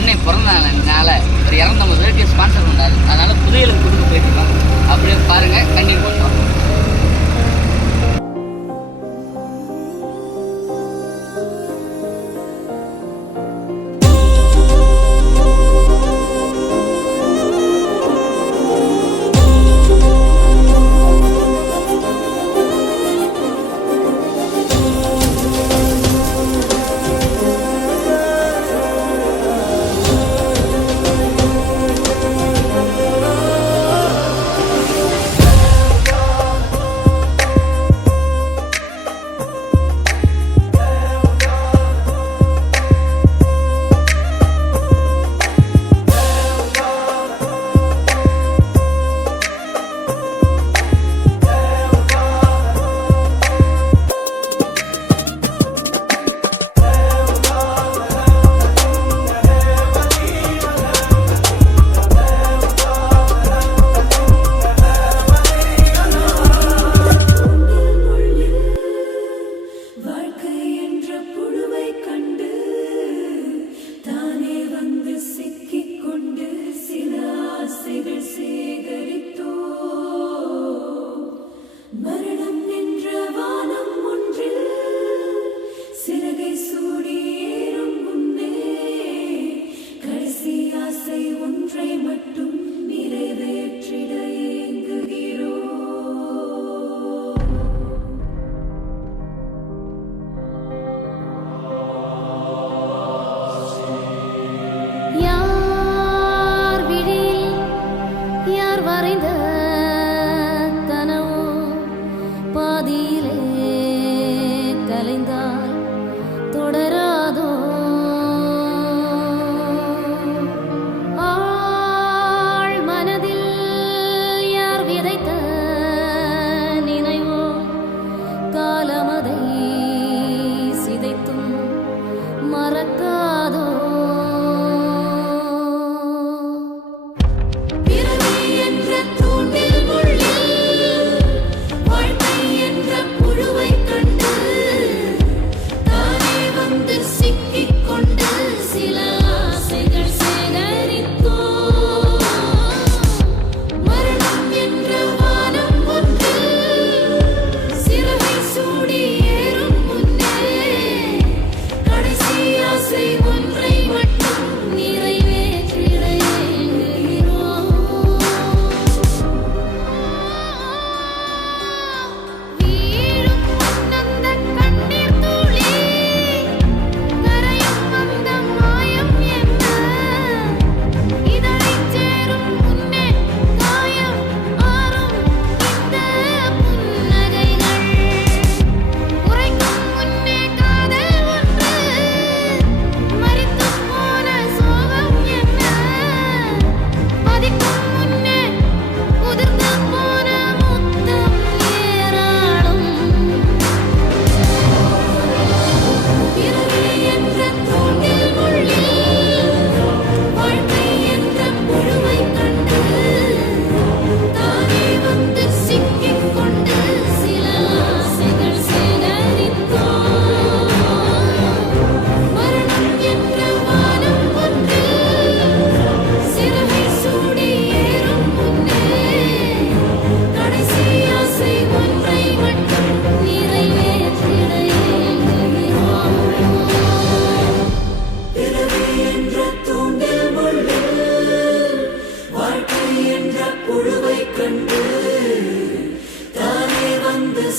அன்னை பிறந்த நாள ஒரு 250 பேருக்கு ஸ்பான்சர் பண்ணாரு. அதனால புதையலுக்கு கொடுக்க போயிருக்கோம். அப்படியே பாருங்க, கண்டிப்பாக பண்ணுவோம்.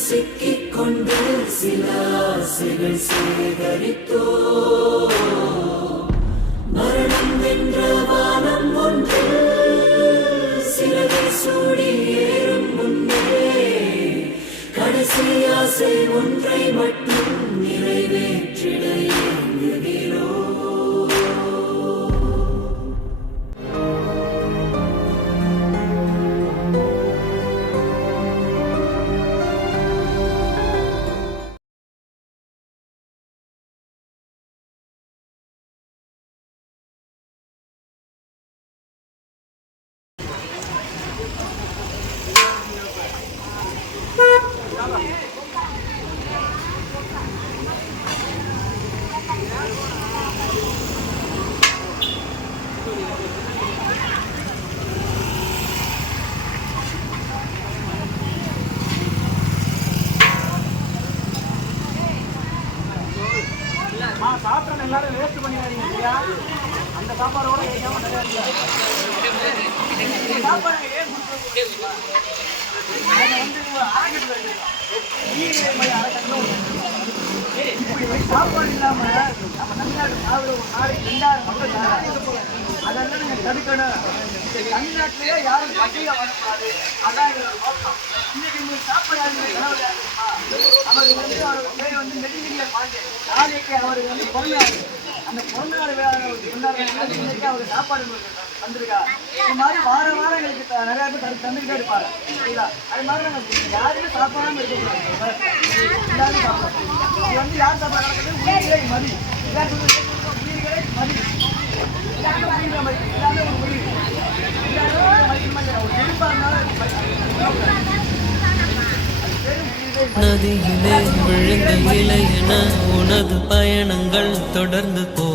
சிக்கிக்கொண்டு சில ஆசைகள் சேகரித்தோ மரணம் வென்ற வானம் ஒன்று சிறகை சூடி ஏறும் முன்னே கடைசி ஆசை ஒன்றை மட்டும் நிறைவேற்றிட அந்த சாப்பாடோட ஏற்காம நிறையா சாப்பாடு ஏன் கொடுக்குறோம் அரைக்கட்டு இப்படி சாப்பாடு இல்லாம நம்ம தமிழ்நாடு சாப்பிட ஒரு நாளைக்கு 2000 மக்கள் அதெல்லாம் நீங்க தடுக்கணும். தமிழ்நாட்டிலேயே யாரும் பட்டியல வரக்கூடாது. அதான் எங்களோட நோக்கம். இன்னைக்கு உங்களுக்கு சாப்பாடு யாருமே கனவு யாருமா அவர் அவர் பேர் நெடுநெடிய பாண்டியன். நாளைக்கு அவர் பிறந்தாரு. அந்த பிறந்தநாள் இன்னைக்கு அவர் சாப்பாடு வந்திருக்கா. இது மாதிரி வாரம் எங்களுக்கு நிறைய பேர் தந்துக்கிட்டே இருப்பாங்க. சரிங்களா? அது மாதிரி நாங்கள் யாருமே சாப்பாடாம இருக்கக்கூடாது. எல்லாரும் சாப்பிடணும். இது யார் சாப்பாடு நடக்குது? உயிர்களை மதி. உயிர்களை மதி. எல்லாமே உயிர்களை மதி. எல்லாமே ஒரு உயிர். நதியிலே விழுந்த இலை என உனது பயணங்கள் தொடர்ந்து போ